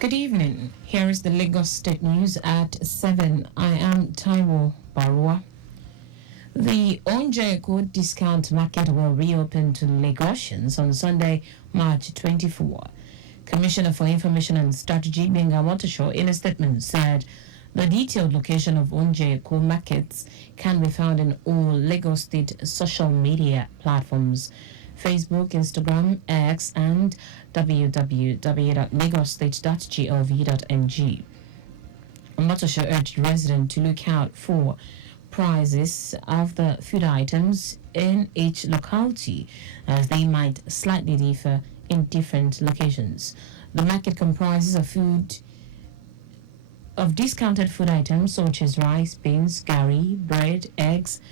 Good evening. Here is the Lagos State News at 7. I am Taiwo Baruwa. The Onjeko discount market will reopen to Lagosians on Sunday, March 24. Commissioner for Information and Strategy, Benga Watershaw, in a statement said the detailed location of Onjeko markets can be found in all Lagos State social media platforms: Facebook, Instagram, X, and www.lagosstate.gov.ng. Motosho urged residents to look out for prices of the food items in each locality, as they might slightly differ in different locations. The market comprises of discounted food items such as rice, beans, gari, bread, eggs,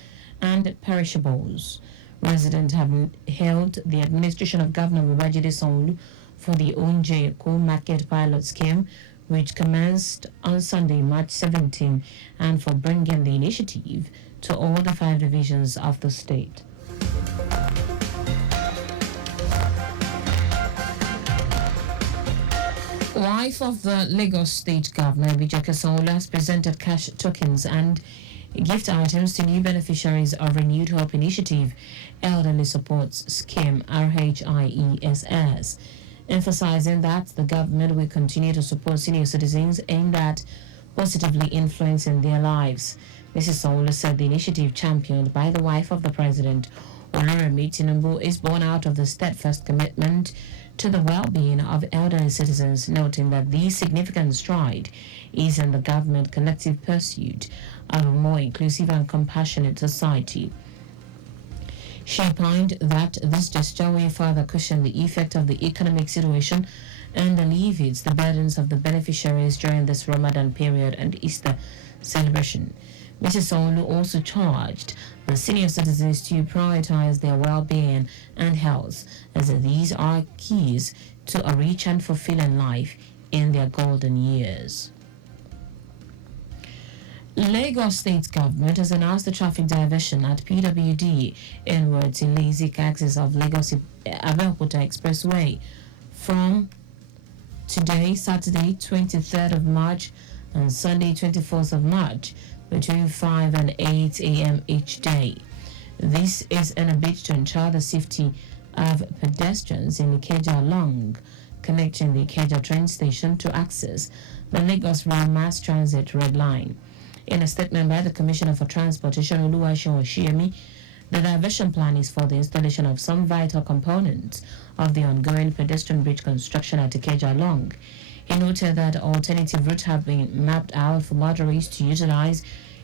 and perishables. Residents have hailed the administration of Governor Babajide Sanwo-Olu for the Onjeko Market Pilot Scheme, which commenced on Sunday, March 17, and for bringing the initiative to all the 5 divisions of the state. Wife of the Lagos State Governor, Bijake Sanwo-Olu, has presented cash tokens and gift items to new beneficiaries of Renewed Hope Initiative Elderly Supports Scheme (RHIESS), emphasizing that the government will continue to support senior citizens aimed at positively influencing their lives. Mrs. Sanwo-Olu said the initiative, championed by the wife of the president, Oloremi Tinubu, is born out of the steadfast commitment to the well-being of elderly citizens, noting that this significant stride is in the government collective pursuit of a more inclusive and compassionate society. She opined that this gesture will further cushion the effect of the economic situation and alleviates the burdens of the beneficiaries during this Ramadan period and Easter celebration. Mrs. Sanwo-Olu also charged the senior citizens to prioritize their well-being and health, as these are keys to a rich and fulfilling life in their golden years. Lagos State Government has announced the traffic diversion at PWD inwards in Lazik axis of Lagos Abeokuta Expressway from today, Saturday, 23rd of March, and Sunday, 24th of March, between 5 and 8 a.m. each day. This is in a bid to ensure the safety of pedestrians in Ikeja along, connecting the Ikeja train station to access the Lagos Rail Mass Transit Red Line. In a statement by the Commissioner for Transportation, Oluwaseun Oshiyemi, the diversion plan is for the installation of some vital components of the ongoing pedestrian bridge construction at Ikeja along. He noted that alternative routes have been mapped out for motorists to utilize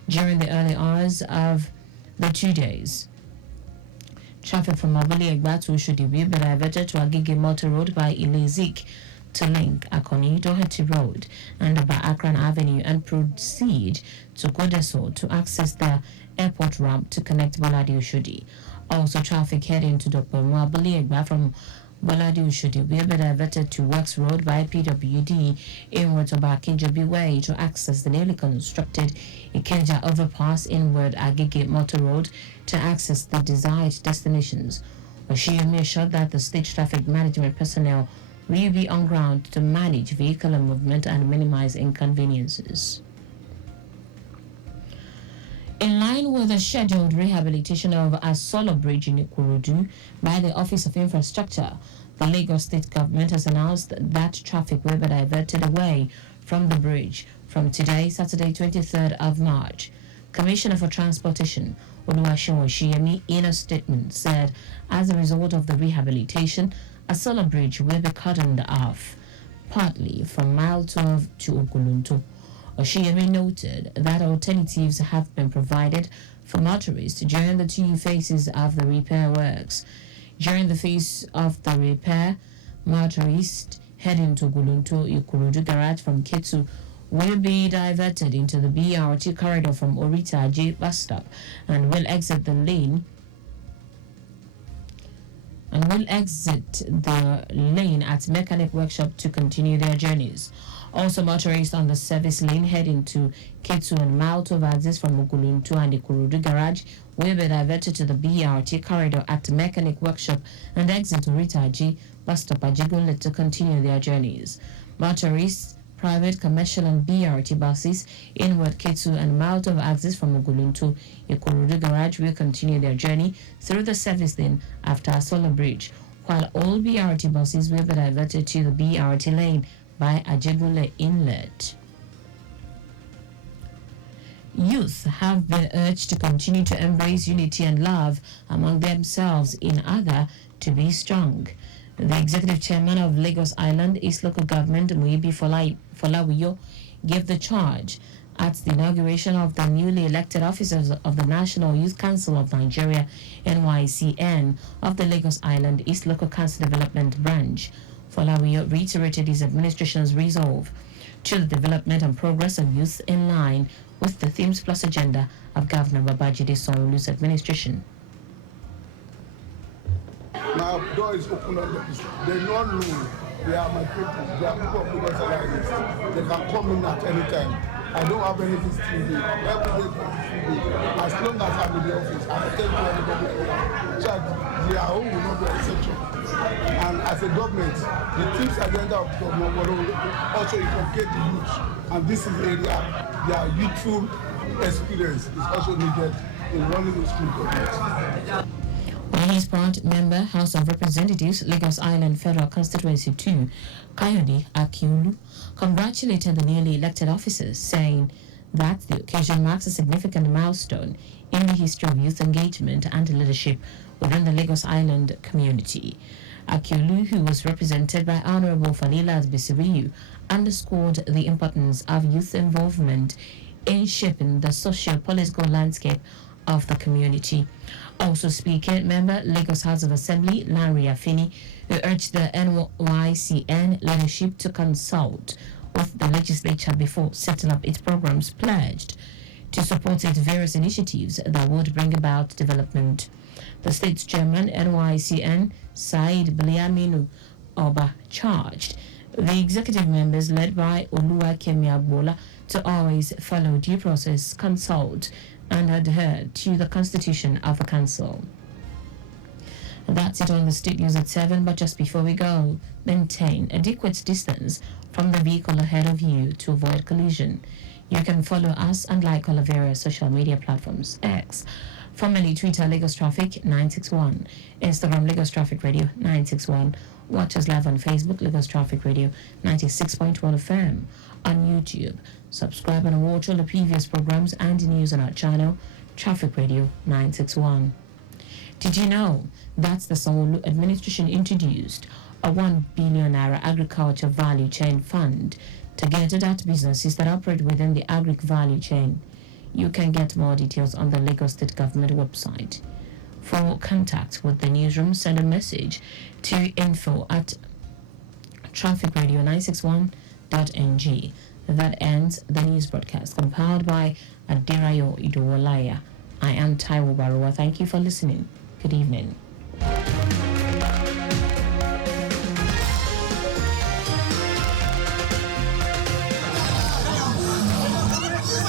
during the early hours of the 2 days. Traffic from Abuli Egba to Oshodi will be diverted to Agege Motor Road by Ilezik to link Akoni Doherty Road and by Akran Avenue and proceed to Godeso to access the airport ramp to connect Boladi Oshodi. Also, traffic heading to Dr. Abuli Egba from Boladi Oshodi will be diverted to Works Road by PWD inward to Bakinjobi Way to access the newly constructed Ikeja overpass inward Agege Motor Road to access the desired destinations. Oshiyemi assured that the state traffic management personnel will be on ground to manage vehicular movement and minimize inconveniences. In line with the scheduled rehabilitation of Asolo Bridge in Ikorodu by the Office of Infrastructure, the Lagos State Government has announced that traffic will be diverted away from the bridge from today, Saturday, 23rd of March. Commissioner for Transportation, Oluwaseun Oshiyemi, in a statement said, as a result of the rehabilitation, Asolo Bridge will be cordoned off, partly from mile 12 to Ogulunto. Oshiyemi noted that alternatives have been provided for motorists during the 2 phases of the repair works. During the phase of the repair, motorists heading to Ogulunto Ikorodu Garage from Ketu will be diverted into the BRT corridor from Orita Aje bus stop and will exit the lane at Mechanic Workshop to continue their journeys. Also, motorists on the service lane heading to Ketu and Mile 12 axis from Ogulunto and Ikorodu Garage will be diverted to the BRT corridor at Mechanic Workshop and exit Orita Aje bus stop Ajegunle to continue their journeys. Motorists, private, commercial, and BRT buses inward Ketu and out of axis from Ogulun to Ikorodu Garage will continue their journey through the service lane after Asola Bridge, while all BRT buses will be diverted to the BRT lane by Ajegule Inlet. Youth have been urged to continue to embrace unity and love among themselves in order to be strong. The executive chairman of Lagos Island East Local Government, Muyibi Folawiyo, gave the charge at the inauguration of the newly elected officers of the National Youth Council of Nigeria, NYCN, of the Lagos Island East Local Council Development Branch. Folawiyo reiterated his administration's resolve to the development and progress of youth in line with the Themes Plus agenda of Governor Babajide Sanwo-Olu's administration. My door is open on them. They don't know they are my people. They are people of Lagos Island. They can come in at any time. I don't have anything to do. Every day, as long as I'm in the office, I tell you anybody that their own will not be an exception. And as a government, the team's agenda of Government will also inculcate the youth. And this is the area their youthful experience is also needed in running the school government. On his part, member House of Representatives, Lagos Island Federal Constituency 2, Kayode Akiolu, congratulated the newly elected officers, saying that the occasion marks a significant milestone in the history of youth engagement and leadership within the Lagos Island community. Akiolu, who was represented by Honorable Falilat Bisiriyu, underscored the importance of youth involvement in shaping the socio-political landscape of the community. Also speaking, member Lagos House of Assembly Larry Afini, who urged the NYCN leadership to consult with the legislature before setting up its programs, pledged to support its various initiatives that would bring about development. The state's chairman, NYCN Said Biliaminu Oba, charged the executive members led by Oluwakemi Agbola to always follow due process, consult, and adhere to the constitution of the council. That's it on the state news at 7, but just before we go, maintain adequate distance from the vehicle ahead of you to avoid collision. You can follow us and like all of various social media platforms. X, formerly Twitter, Lagos Traffic 961, Instagram, Lagos Traffic Radio 961, watch us live on Facebook, Lagos Traffic Radio 96.1 FM, on YouTube. Subscribe and watch all the previous programs and news on our channel, Traffic Radio 961. Did you know that the Sanwo-Olu administration introduced a 1 billion naira agriculture value chain fund targeted at businesses that operate within the agri value chain? You can get more details on the Lagos State Government website. For contact with the newsroom, send a message to info@trafficradio961.ng. That ends the news broadcast compiled by Adirayo Idowolaya. I am Taiwo Baruwa. Thank you for listening. Good evening.